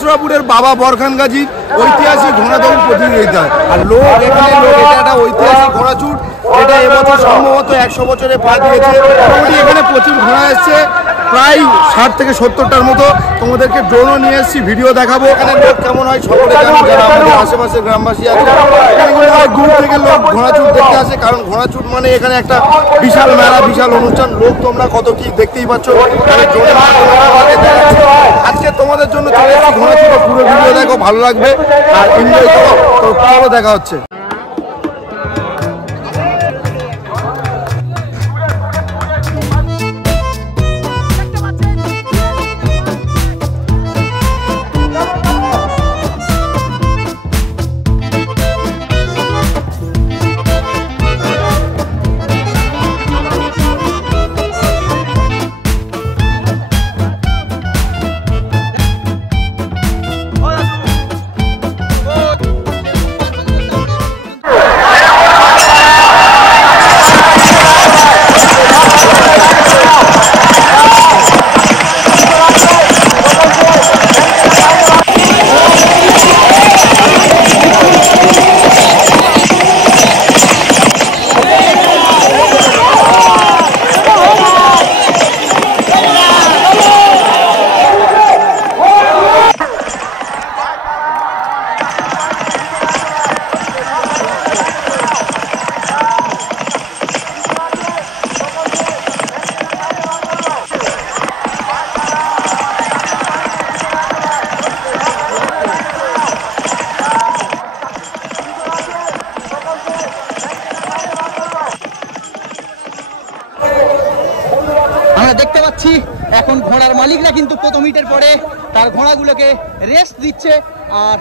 মথুরাপুরের বাবা বরখান গাজীর ঐতিহাসিক ঘোড়া দৌড় প্রতিযোগিতা। আর লোক এখানে এটা একটা ঐতিহাসিক ঘোড়াছুট, এটা এবছর সম্ভবত 100 বছরে পা দিয়েছে। মোটামুটি এখানে প্রচুর ঘোড়া এসছে, প্রায় 60 থেকে 70টার মতো। তোমাদেরকে ড্রোনও নিয়ে এসেছি, ভিডিও দেখাবো। এখানে লোক কেমন হয় সকলে জানো, যারা আমাদের আশেপাশের গ্রামবাসী আছে। এখানে দূর থেকে লোক ঘোড়াছুট দেখতে আসে, কারণ ঘোড়াছুট মানে এখানে একটা বিশাল মেলা, বিশাল অনুষ্ঠান। লোক তোমরা কত কি দেখতেই পাচ্ছ। আজকে তোমাদের জন্য চলে এসেছি ঘোড়াছুটের পুরো ভিডিও দেখো, ভালো লাগবে আর এনজয় করো। তো চলো দেখা হচ্ছে। দেখতে পাচ্ছি এখন ঘোড়ার মালিকরা কিন্তু প্রথম হিটের পরে তার ঘোড়াগুলোকে রেস্ট দিচ্ছে। আর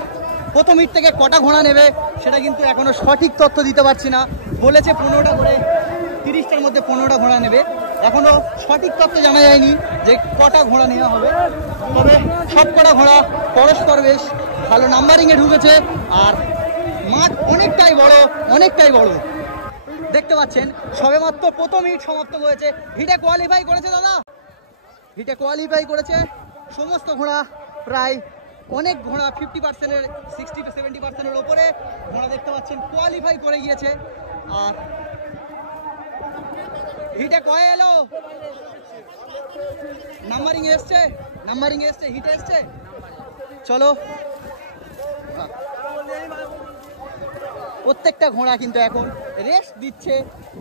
প্রথম হিট থেকে কটা ঘোড়া নেবে সেটা কিন্তু এখনো সঠিক তথ্য দিতে পারছি না। বলেছে 15টা করে, 30টার মধ্যে 15টা ঘোড়া নেবে। এখনো সঠিক তথ্য জানা যায়নি যে কটা ঘোড়া নেওয়া হবে। তবে সব কটা ঘোড়া পরস্পর বেশ ভালো নাম্বারিংয়ে ঢুকেছে। আর মাঠ অনেকটাই বড়, অনেকটাই বড়। দেখতে পাচ্ছেন সবেমাত্র প্রথম হিট সমাপ্ত হয়েছে। হিটে কোয়ালিফাই করেছে দাদা, হিটে কোয়ালিফাই করেছে সমস্ত ঘোড়া। প্রায় অনেক ঘোড়া 50%-এর 60 to 70%-এর ওপরে ঘোড়া দেখতে পাচ্ছেন কোয়ালিফাই করে গিয়েছে। আর হিটে কয়ে এলো, নাম্বারিং এসছে, নাম্বারিং এসছে, হিটে এসছে। চলো, প্রত্যেকটা ঘোড়া কিন্তু এখন রেস্ট দিচ্ছে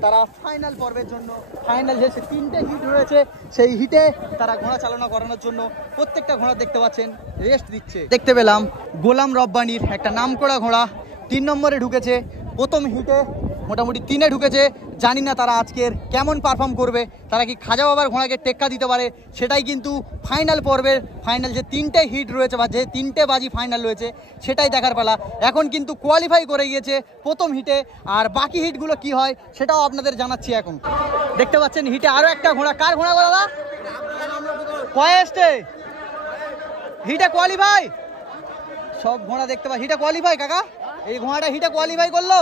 তারা ফাইনাল পর্বের জন্য। ফাইনাল যে 3টে হিট রয়েছে সেই হিটে তারা ঘোড়া চালনা করানোর জন্য প্রত্যেকটা ঘোড়া দেখতে পাচ্ছেন রেস্ট দিচ্ছে। দেখতে পেলাম গোলাম রব্বানির একটা নামকরা ঘোড়া 3 নম্বরে ঢুকেছে। প্রথম হিটে মোটামুটি 3-এ ঢুকেছে। জানি না তারা আজকের কেমন পারফর্ম করবে, তারা কি খাজা বাবার ঘোড়াকে টেক্কা দিতে পারে, সেটাই কিন্তু ফাইনাল পর্বের ফাইনাল যে 3টে হিট রয়েছে বা যে 3টে বাজি ফাইনাল রয়েছে সেটাই দেখার পালা। এখন কিন্তু কোয়ালিফাই করে গিয়েছে প্রথম হিটে, আর বাকি হিটগুলো কি হয় সেটাও আপনাদের জানাচ্ছি। এখন দেখতে পাচ্ছেন হিটে আরও একটা ঘোড়া। কার ঘোড়া গো দাদা? কয়েস্টে হিটে কোয়ালিফাই, সব ঘোড়া দেখতে পাই হিটে কোয়ালিফাই। কাকা এই ঘোড়াটা হিটে কোয়ালিফাই করলো,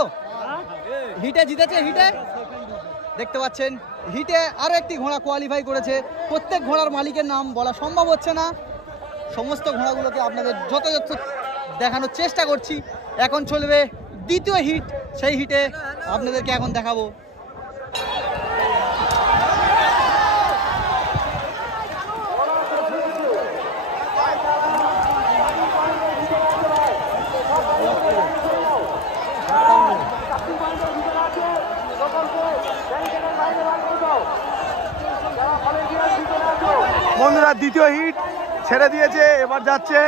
হিটে জিতেছে। হিটে দেখতে পাচ্ছেন হিটে আরো একটি ঘোড়া কোয়ালিফাই করেছে। প্রত্যেক ঘোড়ার মালিকের নাম বলা সম্ভব হচ্ছে না, সমস্ত ঘোড়াগুলোকে আপনাদের যথাযথ দেখানোর চেষ্টা করছি। এখন চলবে দ্বিতীয় হিট, সেই হিটে আপনাদেরকে এখন দেখাবো। বন্ধুরা দ্বিতীয় হিট ছেড়ে দিয়েছে, এবার যাচ্ছে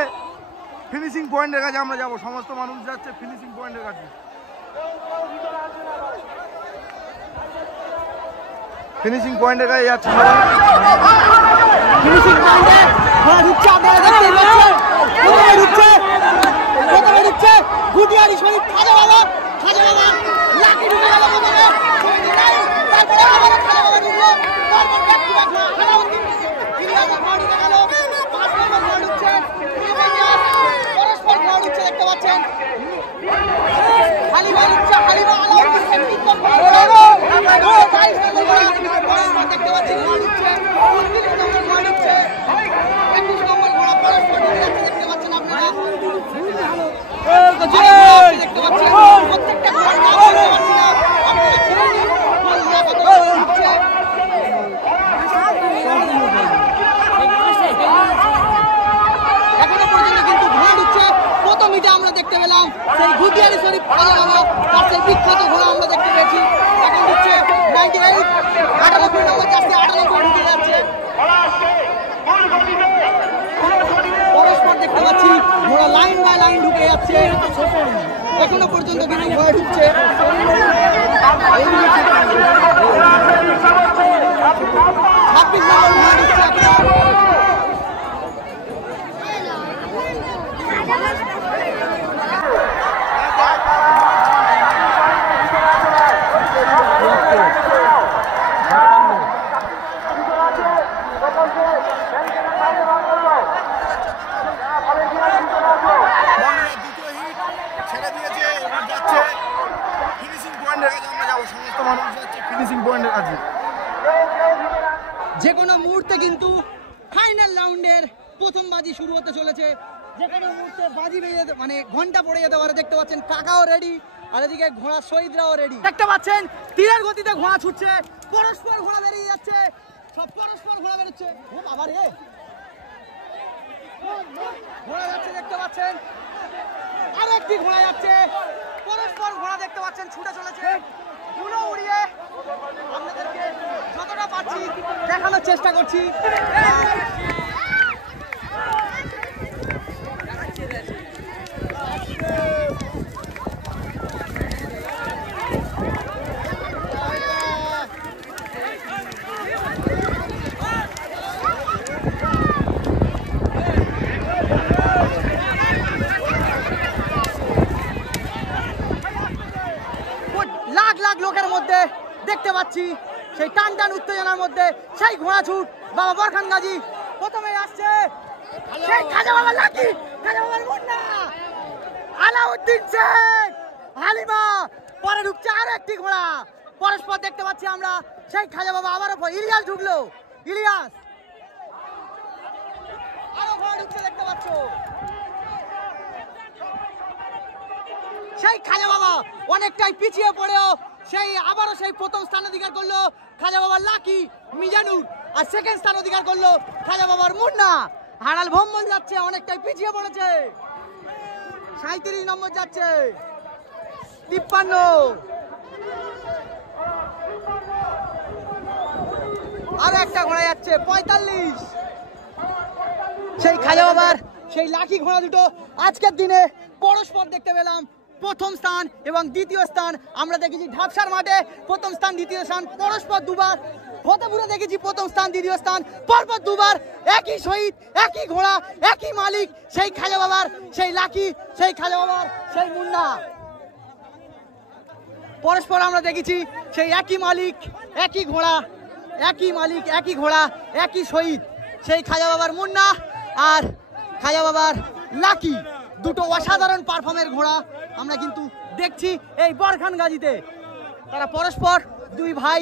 ফিনিশিং পয়েন্টের কাছে। আমরা যাব, সমস্ত মানুষ যাচ্ছে ফিনিশিং পয়েন্টের কাছে। ফিনিশিং পয়েন্টের কাছে যাচ্ছে। ফিনিশিং পয়েন্টে ঘোড়া ঢুকছে, আপনারা দেখতেই পাচ্ছেন। প্রথমে ঢুকছে, প্রথমে ঢুকছে গুটিয়ারি শরীফ খাজা বাবা। খাজা বাবা লাকি ঢুকে গেল প্রথমে, তারপরে আবার খাজা বাবা ঢুকলো, তারপর ব্যাক টু ব্যাক আলাউদ্দিন ইলিয়াসের ঘোড়া ঢুকে গেল। 5 নম্বর ঘোড়া ঢুকছে, পরস্পর ঘোড়া ঢুকছে দেখতে পাচ্ছেন। হালিমা ঢুকছে, হালিমা আলাউদ্দিন দেখতে পাচ্ছেন ঘোড়া ঢুকছে। 21 নম্বর ঘোড়া পরস্পর ঢুকে যাচ্ছে দেখতে পাচ্ছেন আপনারা। আমরা দেখতে পেলাম সেই ঘুটিয়ারি শরীফ খাজা বাবা তার সেই বিখ্যাত ঘোড়া আমরা দেখতে পেয়েছি। এখন হচ্ছে 98 98 নম্বর জার্সি 98 ঢুকে যাচ্ছে। পরস্পর দেখতে পাচ্ছি ঘোড়া লাইন বাই লাইন ঢুকে যাচ্ছে। এখনো পর্যন্ত কিন্তু ঘোড়া ঢুকছে। 26 নম্বর ঘোড়া ঢুকছে এখনো। ছেড়ে দিয়েছে, এবার যাচ্ছে ফিনিশিং পয়েন্টের কাছে। আমরা যাবো, সমস্ত মানুষ যাচ্ছে ফিনিশিং পয়েন্টের কাছে। যে কোনো মুহূর্তে কিন্তু ফাইনাল রাউন্ডের প্রথম বাজি শুরু হতে চলেছে। যে কোনো মুহূর্তে বাজি বেজে যেতে মানে ঘন্টা পড়ে যেতে পারে। দেখতে পাচ্ছেন কাকাও রেডি, আর এদিকে ঘোড়া শহীদরাও রেডি। দেখতে পাচ্ছেন তীরের গতিতে ঘোড়া ছুটছে, পরস্পর ঘোড়া বেরিয়ে যাচ্ছে, সব পরস্পর ঘোড়া বেরোচ্ছে। ও বাবা রে, ঘোড়া যাচ্ছে দেখতে পাচ্ছেন, আরো একটি ঘোড়া যাচ্ছে, পরস্পর ঘোড়া দেখতে পাচ্ছেন ছুটে চলেছে। ধুলো উড়িয়ে আপনাদেরকে যতটা পারছি দেখানোর চেষ্টা করছি। লাখ লাখ লোকের মধ্যে দেখতে পাচ্ছি সেই টান টান উত্তেজনার মধ্যে সেই ঘোড়া ছুট বাবা বরখান গাজী প্রথমে আসছে। সেই খাজা বাবা লাকি, খাজা বাবার মুন্না, আলাউদ্দিন শেখ, হালিমা, পরে ঢুকছে আরো একটি ঘোড়া। পরস্পর দেখতে পাচ্ছি আমরা সেই খাজা বাবা আবারও ইলিয়াস ঢুকলো, ইলিয়াস আরো ঘোড়া ঢুকছে দেখতে পাচ্ছ। সেই খাজা বাবা অনেকটাই পিছিয়ে পড়েও সেই আবারও সেই প্রথম স্থান অধিকার করলো খাজা বাবার লাকি মিজানুর, আর সেকেন্ড স্থান অধিকার করলো খাজা বাবার মুন্না। হাড়াল ভম্বল যাচ্ছে, অনেকটাই পিছিয়ে পড়েছে, 37 নম্বর যাচ্ছে, 53, আর একটা ঘোড়া যাচ্ছে 45। সেই খাজা বাবার সেই লাকি ঘোড়া দুটো আজকের দিনে পরস্পর দেখতে পেলাম প্রথম স্থান এবং দ্বিতীয় স্থান। আমরা দেখেছি ঢাপসার মাঠে প্রথম স্থান দ্বিতীয় স্থান পরস্পর দুবার, ফতেপুরে দেখেছি প্রথম স্থান দ্বিতীয় স্থান পরপর দুবার, একই শহীদ, একই ঘোড়া, একই মালিক, সেই খাজা বাবার সেই লাকি, সেই খাজা বাবার সেই মুন্না। পরস্পর আমরা দেখেছি সেই একই মালিক, একই ঘোড়া, একই মালিক, একই ঘোড়া, একই শহীদ, সেই খাজা বাবার মুন্না আর খাজা বাবার লাকি। দুটো অসাধারণ পারফর্মের ঘোড়া আমরা কিন্তু দেখছি এই বরখান গাজীতে। তারা পরস্পর দুই ভাই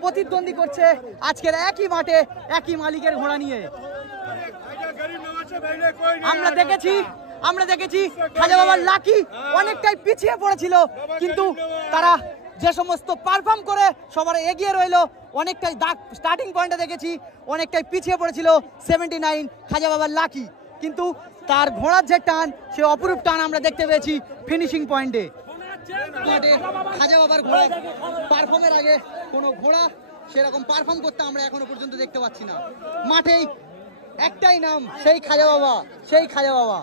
প্রতিদ্বন্দ্বী করছে আজকের একই মাঠে একই মালিকের ঘোড়া নিয়ে। আমরা দেখেছি খাজা বাবার লাকি অনেকটাই পিছিয়ে পড়েছিল, কিন্তু তারা যে সমস্ত পারফর্ম করে সবার এগিয়ে রইলো। অনেকটাই দাগ স্টার্টিং পয়েন্টে দেখেছি অনেকটাই পিছিয়ে পড়েছিল 79 খাজা বাবার লাকি, কিন্তু তার ঘোড়ার যে টান সে অপরূপ টান আমরা দেখতে পেয়েছি ফিনিশিং পয়েন্টে। খাজা বাবার ঘোড়া পারফর্মের আগে কোনো ঘোড়া সেরকম পারফর্ম করতে আমরা এখনো পর্যন্ত দেখতে পাচ্ছি না। মাঠেই একটাই নাম, সেই খাজা বাবা, সেই খাজা বাবা।